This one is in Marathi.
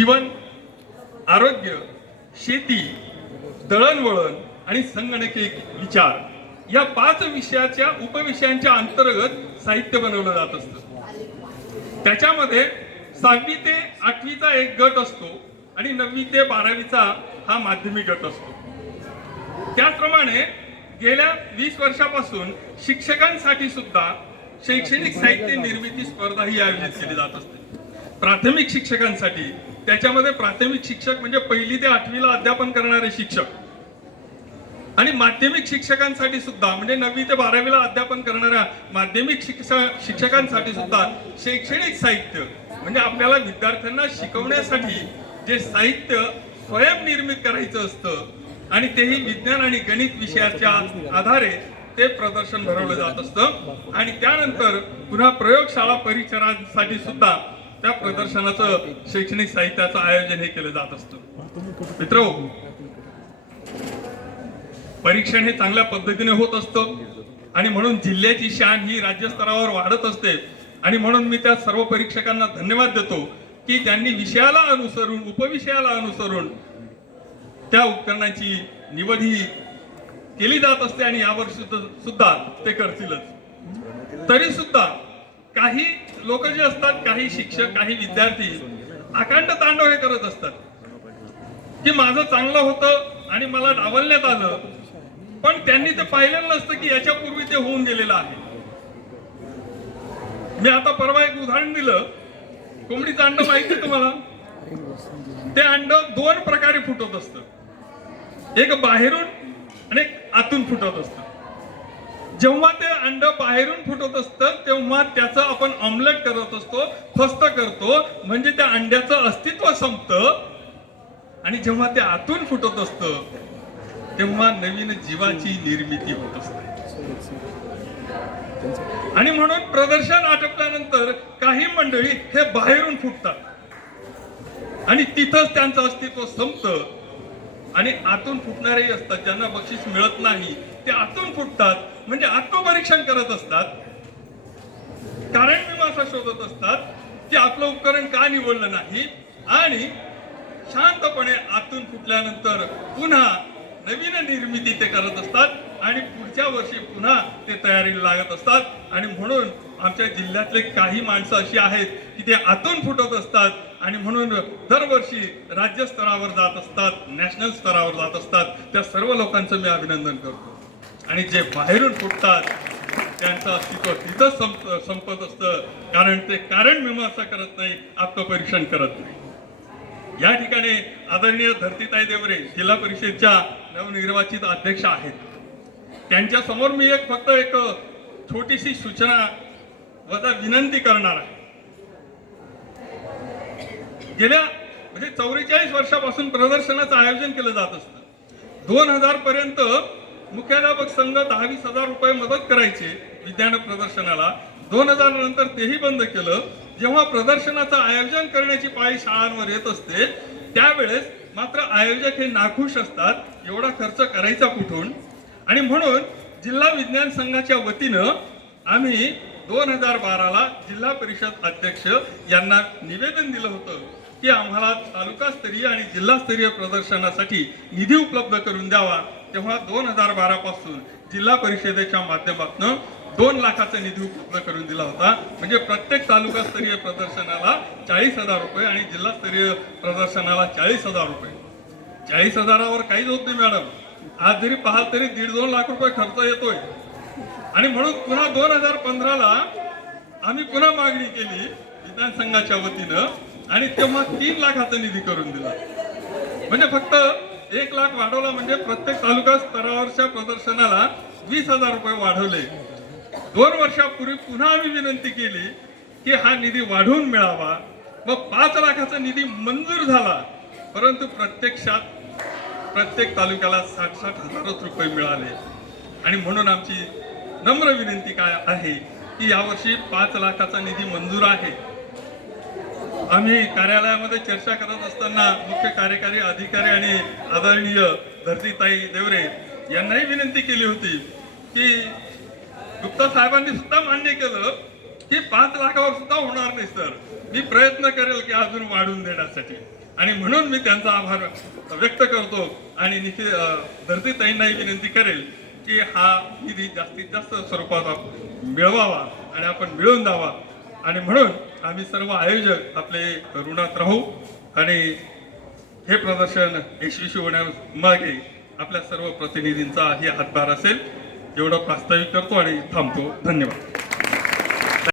जीवन आरोग्य शेती दळणवळण आणि संगणकीय विचार या पाच विषयाच्या उपविषयांच्या अंतर्गत साहित्य बनवलं जात असतं. त्याच्यामध्ये सहावी ते आठवीचा एक गट असतो आणि नववी ते बारावीचा हा माध्यमिक गट असतो. त्याचप्रमाणे गेल्या वीस वर्षापासून शिक्षकांसाठी सुद्धा शैक्षणिक साहित्य निर्मिती स्पर्धा ही आयोजित केली जात असते. प्राथमिक शिक्षकांसाठी त्याच्यामध्ये प्राथमिक शिक्षक म्हणजे पहिली ते आठवीला अध्यापन करणारे शिक्षक. आणि माध्यमिक शिक्षकांसाठी सुद्धा म्हणजे नववी ते बारावीला अध्यापन करणाऱ्या माध्यमिक शिक्षा शिक्षकांसाठी सुद्धा शैक्षणिक साहित्य म्हणजे आपल्याला विद्यार्थ्यांना शिकवण्यासाठी जे साहित्य स्वयंनिर्मित करायचं असतं आणि तेही विज्ञान आणि गणित विषयाच्या आधारे ते प्रदर्शन भरवलं जात असतं. आणि त्यानंतर पुन्हा प्रयोगशाळा परिचरासाठी सुद्धा त्या प्रदर्शनाचं शैक्षणिक साहित्याचं आयोजन हे केलं जात असतं. मित्र परीक्षण हे चांगल्या पद्धतीने होत असतं आणि म्हणून जिल्ह्याची शान ही राज्यस्तरावर वाढत असते. आणि म्हणून मी त्या सर्व परीक्षकांना धन्यवाद देतो की त्यांनी विषयाला अनुसरून उपविषयाला अनुसरून त्या उपकरणाची निवड ही केली जात असते आणि यावर्षी सुद्धा ते करतीलच. तरी सुद्धा काही लोक जे असतात काही शिक्षक काही विद्यार्थी अखंड तांडव हे करत असतात. की माझं चांगलं होतं आणि मला डावलण्यात आलं पण त्यांनी ते पाहिलेलं नसतं की याच्यापूर्वी ते होऊन गेलेलं आहे. मी आता परवा एक उदाहरण दिलं. कोंबडीचं अंड माहिती तुम्हाला? ते अंड दोन प्रकारे फुटत असतं. एक बाहेरून आणि एक आतून फुटत असतं. जेव्हा ते अंड बाहेरून फुटत असतं तेव्हा त्याचं आपण ऑमलेट करत असतो फस्त करतो. म्हणजे त्या अंड्याचं अस्तित्व संपतं. आणि जेव्हा ते आतून फुटत असतं तेव्हा नवीन जीवाची निर्मिती होत असते. आणि म्हणून प्रदर्शन आटपल्यानंतर काही मंडळी हे बाहेरून फुटतात. आणि तिथंच त्यांचं अस्तित्व संपतं. आणि आतून फुटणारेही असतात ज्यांना बक्षीस मिळत नाही ते आतून फुटतात म्हणजे आत्मपरीक्षण करत असतात. कारण मीमांसा शोधत असतात की आपलं उपकरण का निवडलं नाही आणि शांतपणे आतून फुटल्यानंतर पुन्हा नवीन निर्मिती ते करत असतात आणि पुढच्या वर्षी पुन्हा ते तयारीला लागत असतात. आणि म्हणून आमच्या जिल्ह्यातले काही माणसं अशी आहेत की ते आतून फुटत असतात आणि म्हणून दरवर्षी राज्य स्तरावर जात असतात नॅशनल स्तरावर जात असतात. त्या सर्व लोकांचं मी अभिनंदन करतो. आणि जे बाहेरून फुटतात त्यांचं अस्तित्व तिथंच संप संपत असतं. कारण ते कारण मीमांसा करत नाही आत्मपरीक्षण करत नाही. या ठिकाणी आदरणीय धरतीताई देवरे जिल्हा परिषदच्या नवनिर्वाचित अध्यक्ष आहेत. त्यांच्यासमोर मी एक फक्त एक छोटीशी सूचना वजा विनंती करणार आहे. गेल्या म्हणजे चौवेचाळीस वर्षापासून प्रदर्शनाचं आयोजन केलं जात असतं. दोन हजार पर्यंत मुख्याध्यापक संघ दहा वीस हजार रुपये मदत करायचे विज्ञान प्रदर्शनाला. दोन हजार नंतर तेही बंद केलं. जेव्हा प्रदर्शनाचं आयोजन करण्याची पाळी शाळांवर येत असते त्यावेळेस मात्र आयोजक हे नाखुश असतात. एवढा खर्च करायचा कुठून? आणि म्हणून जिल्हा विज्ञान संघाच्या वतीनं आम्ही दोन हजार बाराला जिल्हा परिषद अध्यक्ष यांना निवेदन दिलं होतं की आम्हाला तालुकास्तरीय आणि जिल्हास्तरीय प्रदर्शनासाठी निधी उपलब्ध करून द्यावा. तेव्हा दोन हजार बारा पासून जिल्हा परिषदेच्या माध्यमातून दोन लाखाचा निधी उपलब्ध करून दिला होता. म्हणजे प्रत्येक तालुकास्तरीय प्रदर्शनाला चाळीस हजार रुपये आणि जिल्हास्तरीय प्रदर्शनाला चाळीस हजार रुपये. चाळीस हजारावर काहीच होत नाही मॅडम. आज जरी पाहाल तरी दीड दोन लाख रुपये खर्च येतोय. आणि म्हणून पुन्हा दोन हजार पंधराला आम्ही पुन्हा मागणी केली विधान संघाच्या वतीनं आणि तेव्हा तीन लाखाचा निधी करून दिला. म्हणजे फक्त एक लाख वाढवला म्हणजे प्रत्येक तालुका स्तरावरच्या प्रदर्शनाला वीस हजार रुपये वाढवले. दोन वर्षापूर्वी पुन्हा आम्ही विनंती केली की हा निधी वाढवून मिळावा. मग पाच लाखाचा निधी मंजूर झाला. परंतु प्रत्यक्षात प्रत्येक तालुक्याला साठ साठ हजारच रुपये मिळाले. आणि म्हणून आमची नम्र विनंती काय आहे की यावर्षी पाच लाखाचा निधी मंजूर आहे. आम्ही कार्यालयामध्ये चर्चा करत असताना मुख्य कार्यकारी अधिकारी आणि आदरणीय धरतीताई देवरे यांनाही विनंती केली होती की गुप्ता साहेबांनी सुद्धा मान्य केलं की पाच लाखावर सुद्धा होणार नाही सर. मी प्रयत्न करेल की अजून वाढून देण्यासाठी. आणि म्हणून मी त्यांचा आभार व्यक्त करतो आणि निखिल धरतीताईंनाही विनंती करेल की हा निधी जास्तीत जास्त स्वरूपात मिळवावा आणि आपण मिळवून द्यावा आणि म्हणून आम्ही सर्व आयोजक आपले ऋणात राहू आणि हे प्रदर्शन यशस्वी होण्यामागे आपल्या सर्व प्रतिनिधींचा ही हातभार असेल. एवढं प्रास्ताविक करतो आणि थांबतो. धन्यवाद.